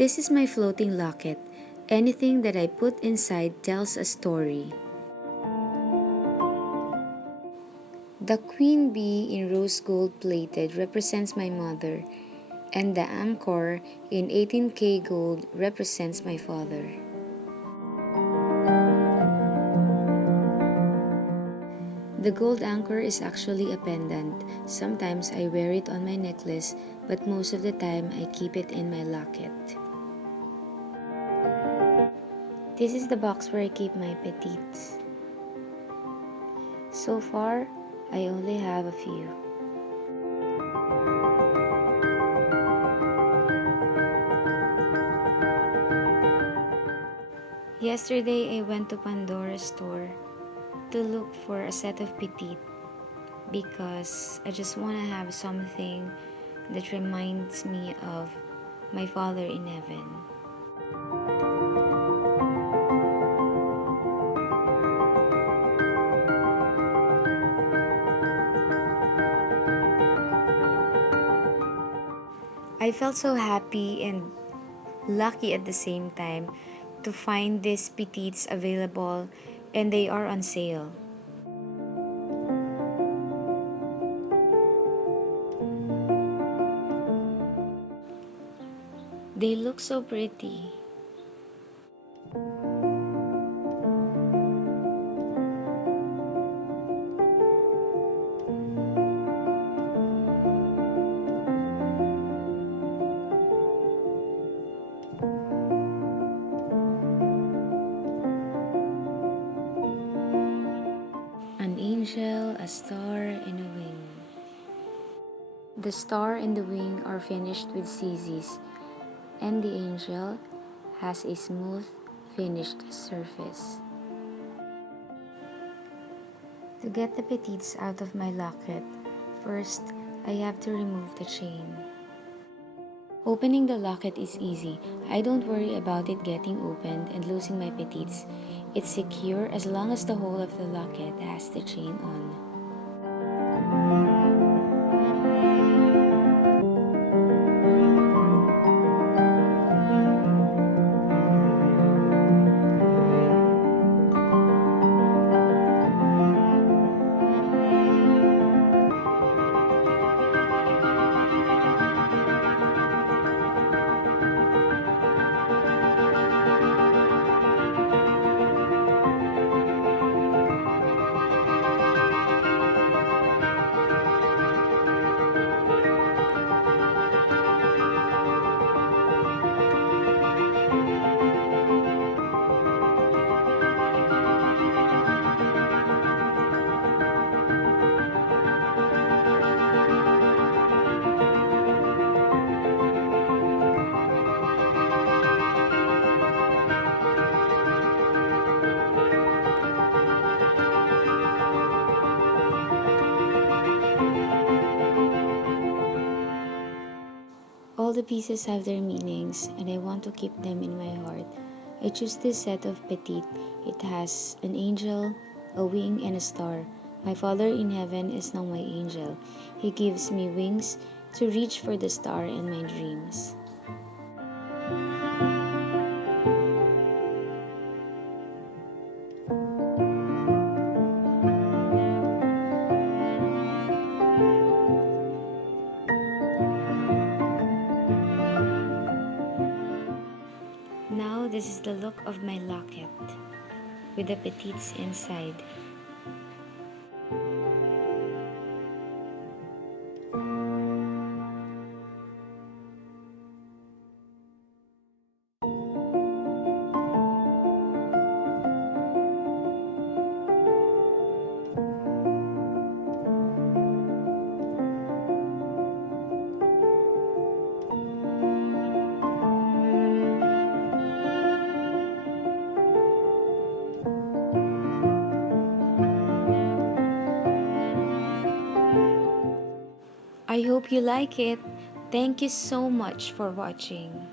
This is my floating locket. Anything that I put inside tells a story. The queen bee in rose gold plated represents my mother, and the anchor in 18K gold represents my father. The gold anchor is actually a pendant. Sometimes I wear it on my necklace, but most of the time I keep it in my locket. This is the box where I keep my petites. So far, I only have a few. Yesterday, I went to Pandora store to look for a set of petite because I just want to have something that reminds me of my father in heaven. I felt so happy and lucky at the same time to find these petites available, and they are on sale. They look so pretty. An angel, a star, and a wing. The star and the wing are finished with CZs, and the angel has a smooth, finished surface. To get the petites out of my locket, first I have to remove the chain. Opening the locket is easy. I don't worry about it getting opened and losing my petites. It's secure as long as the whole of the locket has the chain on. All the pieces have their meanings, and I want to keep them in my heart. I choose this set of petite. It has an angel, a wing, and a star. My Father in heaven is now my angel. He gives me wings to reach for the star in my dreams. Now this is the look of my locket with the petites inside. I hope you like it. Thank you so much for watching.